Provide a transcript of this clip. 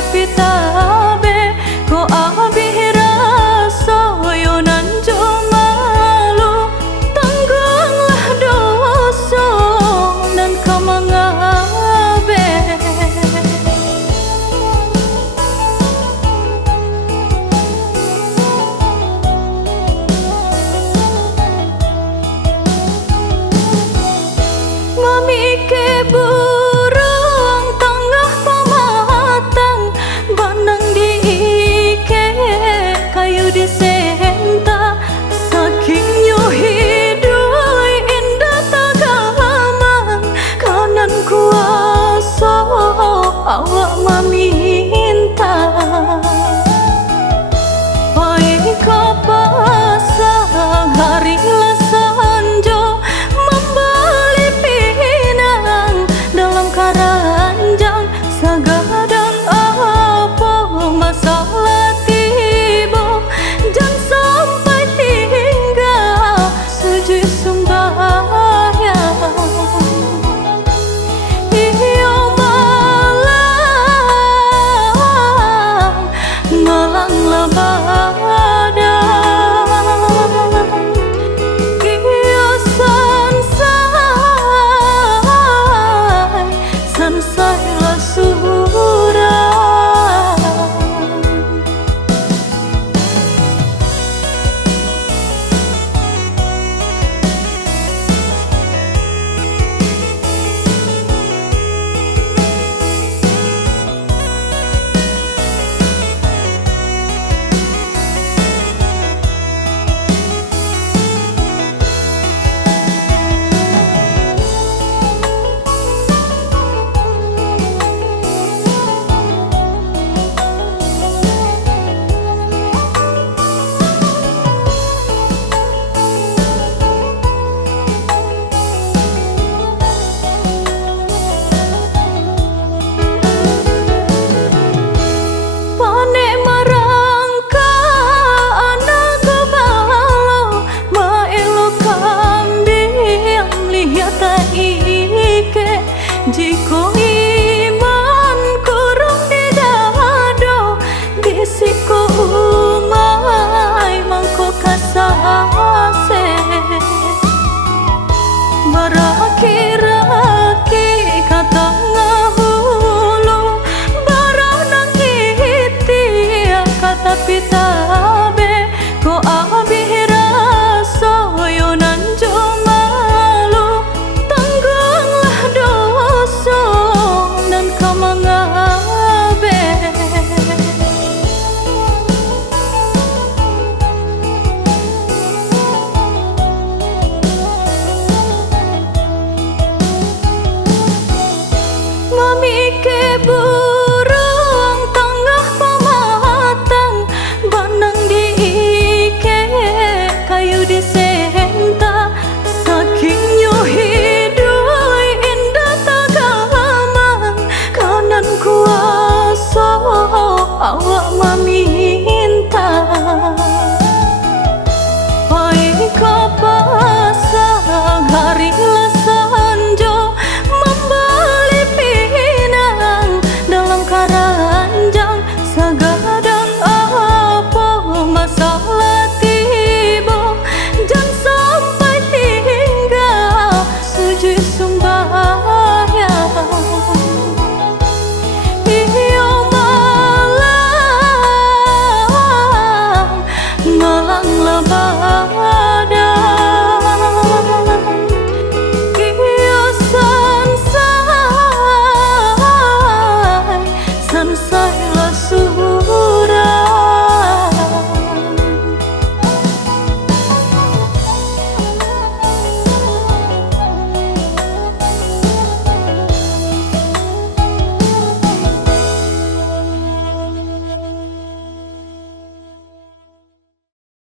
tapi tabe ko abih rasa yo nan jo malu tanggunglah dosa dan kamangabe. Mamike burung tengah pamatang bandang diike kayu disenta saking yo hidui indah tagaman kanan kuasa awak meminta pai kapasang hari lasanjo membeli pinang dalam karanjang sagadang apa masalah tiba jangan sampai tinggal sujud sembahyang iyo malang labada iyo sansai la surah. Jiko iman kurung di dado disiko umay mangko kasase baraki-raki kata ngahulu baranang iti kata pitabe ko abih rasa yo nan jo malu tanggunglah dosa dan kamangabe. Mamike burung tengah pamatang bandang diike kayu disenta saking yo hidui indah tagaman kanan kuasa awak